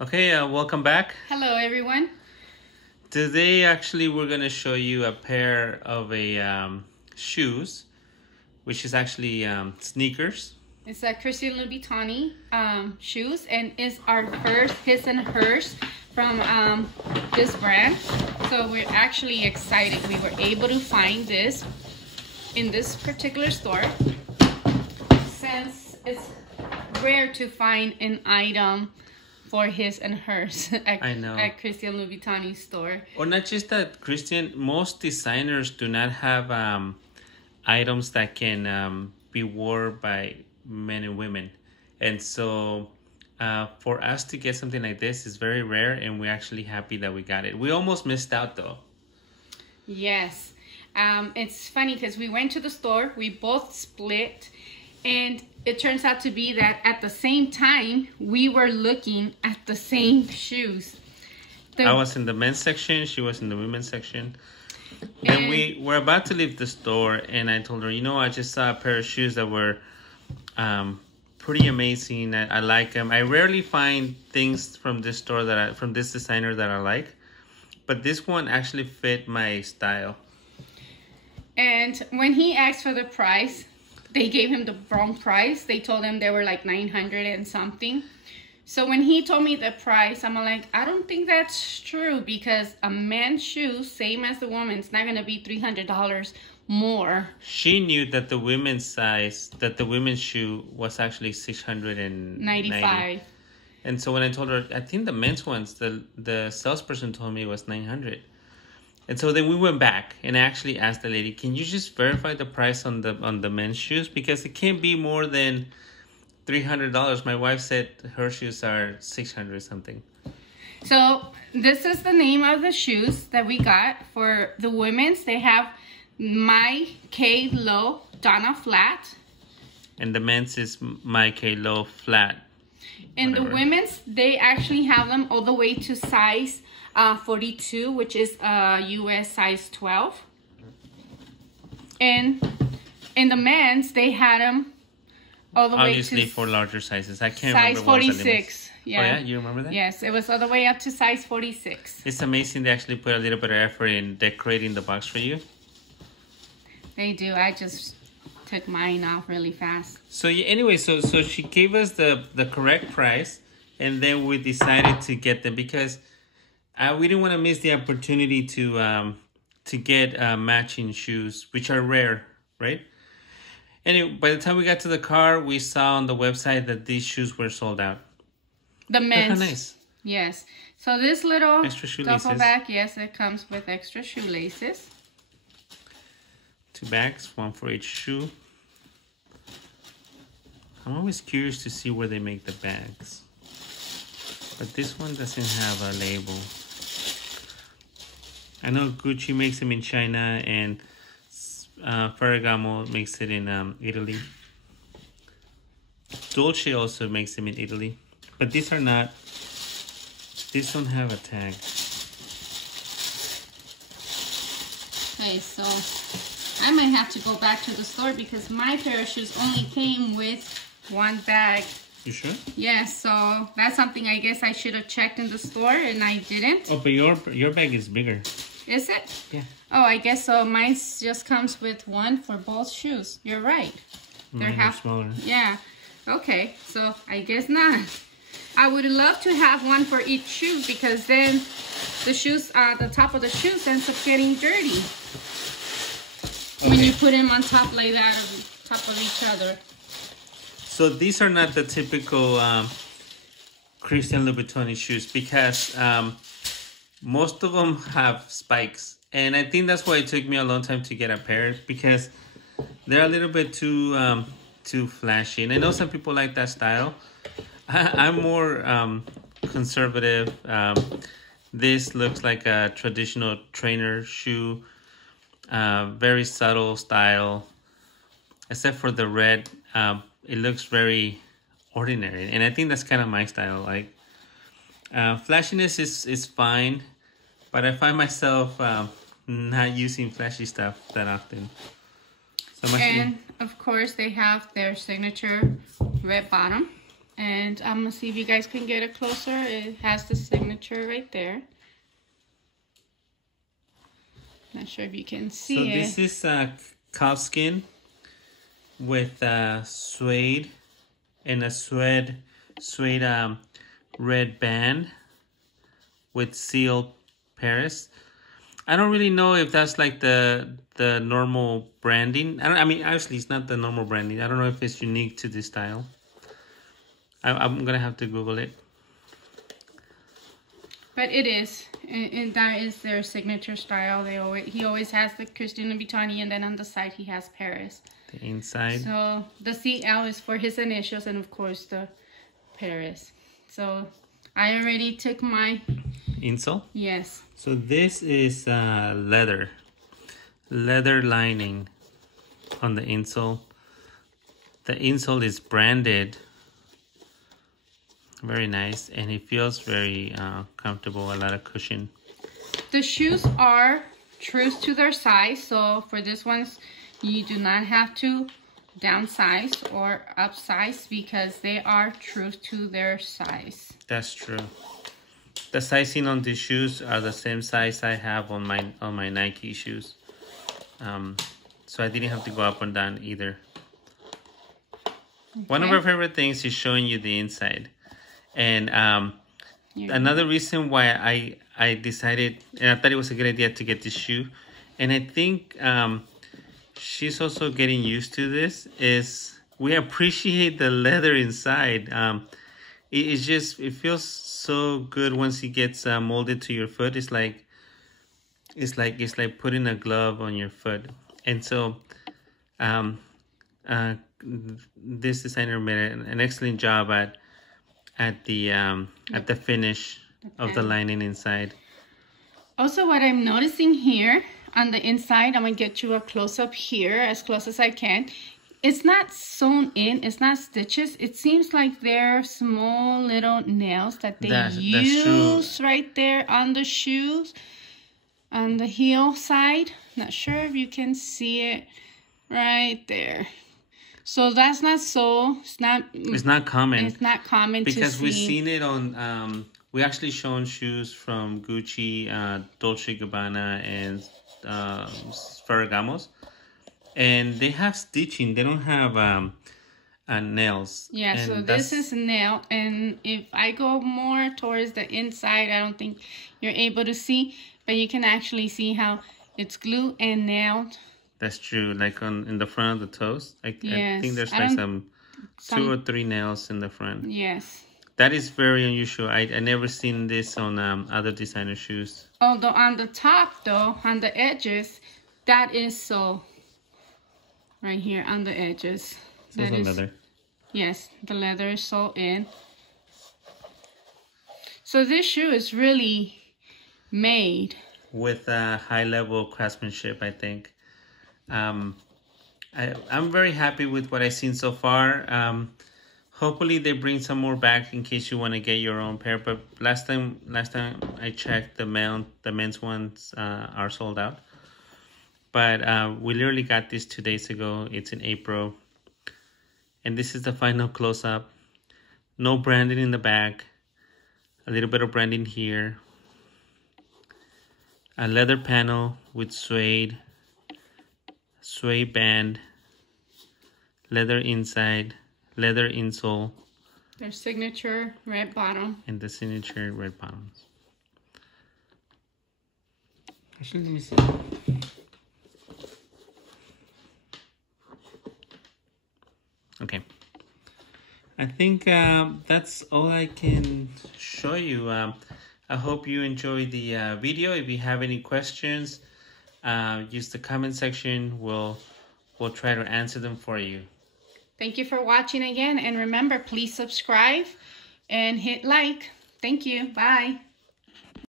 Okay, welcome back. Hello, everyone. Today, actually, we're going to show you a pair of shoes, which is actually sneakers. It's a Christian Louboutin shoes, and it's our first his and hers from this brand. So we're actually excited. We were able to find this in this particular store, since it's rare to find an item for his and hers at Christian Louboutin store. Or not just that, Christian, most designers do not have items that can be worn by men and women. And so for us to get something like this is very rare, and we're actually happy that we got it. We almost missed out though. Yes. It's funny because we went to the store, we both split, and it turns out to be that at the same time, we were looking at the same shoes. I was in the men's section, she was in the women's section. And we were about to leave the store, and I told her, you know, I just saw a pair of shoes that were pretty amazing. I like them. I rarely find things from this store from this designer that I like, but this one actually fit my style. And when he asked for the price, they gave him the wrong price. They told him they were like 900 and something. So when he told me the price, I'm like, I don't think that's true, because a man's shoe, same as the woman's, not gonna be $300 more. She knew that the women's size, that the women's shoe was actually 695. And so when I told her, I think the men's ones, the salesperson told me it was 900. And so then we went back, and I actually asked the lady, can you just verify the price on the men's shoes? Because it can't be more than $300. My wife said her shoes are 600 something. So this is the name of the shoes that we got. For the women's, they have My K Low Donna Flat. And the men's is My K Low Flat. And the women's, they actually have them all the way to size 42, which is US size 12. And in the men's, they had them all the way to... Obviously for larger sizes. I can't size remember 46. Yeah. Oh yeah, you remember that? Yes, it was all the way up to size 46. It's amazing they actually put a little bit of effort in decorating the box for you. They do. I just took mine off really fast. So yeah, anyway, so she gave us the correct price, and then we decided to get them because we didn't want to miss the opportunity to get matching shoes, which are rare, right? Anyway, by the time we got to the car, we saw on the website that these shoes were sold out. The men's. Nice. Yes. So this little extra shoelaces. duffel bag, yes, it comes with extra shoelaces. 2 bags, 1 for each shoe. I'm always curious to see where they make the bags. But this one doesn't have a label. I know Gucci makes them in China, and Ferragamo makes it in Italy. Dolce also makes them in Italy. But these are not, these don't have a tag. Okay, so I might have to go back to the store because my pair of shoes only came with 1 bag. You sure? Yes, so that's something I guess I should have checked in the store, and I didn't. Oh, but your bag is bigger. Is it? Yeah. Oh, I guess so. Mine just comes with 1 for both shoes. You're right. They're half smaller. Yeah. Okay, so I guess not. I would love to have 1 for each shoe, because then the shoes, the top of the shoes ends up getting dirty. Okay. When you put them on top like that, on top of each other. So these are not the typical Christian Louboutin shoes, because most of them have spikes. And I think that's why it took me a long time to get a pair, because they're a little bit too flashy. And I know some people like that style. I'm more conservative. This looks like a traditional trainer shoe. Very subtle style. Except for the red, it looks very ordinary. And I think that's kind of my style. Like, flashiness is fine, but I find myself not using flashy stuff that often. So and of course they have their signature red bottom. And I'm gonna see if you guys can get it closer. It has the signature right there. Not sure if you can see it. So this is calfskin with suede and a suede red band with sealed Paris. I don't really know if that's like the normal branding. I mean, actually, it's not the normal branding. I don't know if it's unique to this style. I'm gonna have to Google it. But it is, and that is their signature style. He always has the Christian Louboutin, and then on the side he has Paris. The inside. So the CL is for his initials, and of course the Paris. So I already took my insole. Yes. So this is leather lining on the insole. The insole is branded. Very nice, and it feels very comfortable. A lot of cushion. The shoes are true to their size, so for this ones you do not have to downsize or upsize because they are true to their size. That's true. The sizing on these shoes are the same size I have on my Nike shoes. So I didn't have to go up and down either. Okay. One of our favorite things is showing you the inside. And another reason why I decided, and I thought it was a good idea to get this shoe, and I think she's also getting used to this, is we appreciate the leather inside. It feels so good once it gets molded to your foot. It's like putting a glove on your foot. And so this designer made an excellent job at the finish of the lining inside. Also, what I'm noticing here on the inside, I'm gonna get you a close-up here, as close as I can. It's not sewn in, it's not stitches. It seems like they're small little nails that they use right there on the shoes, on the heel side. Not sure if you can see it right there. So that's not so, it's not common. It's not common to see. Because we've seen it on, we actually shown shoes from Gucci, Dolce & Gabbana, and Ferragamos. And they have stitching. They don't have nails. Yeah, and so this is nail. And if I go more towards the inside, I don't think you're able to see. But you can actually see how it's glued and nailed. That's true. Like in the front of the toes. I think there's like some 2 or 3 nails in the front. Yes. That is very unusual. I never seen this on other designer shoes. Although on the top, though, on the edges, that is so. Right here on the edges. So that is leather. Yes, the leather is so in. So this shoe is really made with a high level craftsmanship, I think. I'm very happy with what I've seen so far. Hopefully they bring some more back in case you want to get your own pair. But last time I checked, the men's ones are sold out. But we literally got this 2 days ago. It's in April. And this is the final close-up. No branding in the back. A little bit of branding here. A leather panel with suede band. Leather inside. Leather insole. Their signature red bottom. And the signature red bottoms. Actually, let me see. Okay, I think that's all I can show you. I hope you enjoyed the video. If you have any questions, use the comment section. We'll try to answer them for you. Thank you for watching again, and remember, please subscribe and hit like. Thank you. Bye.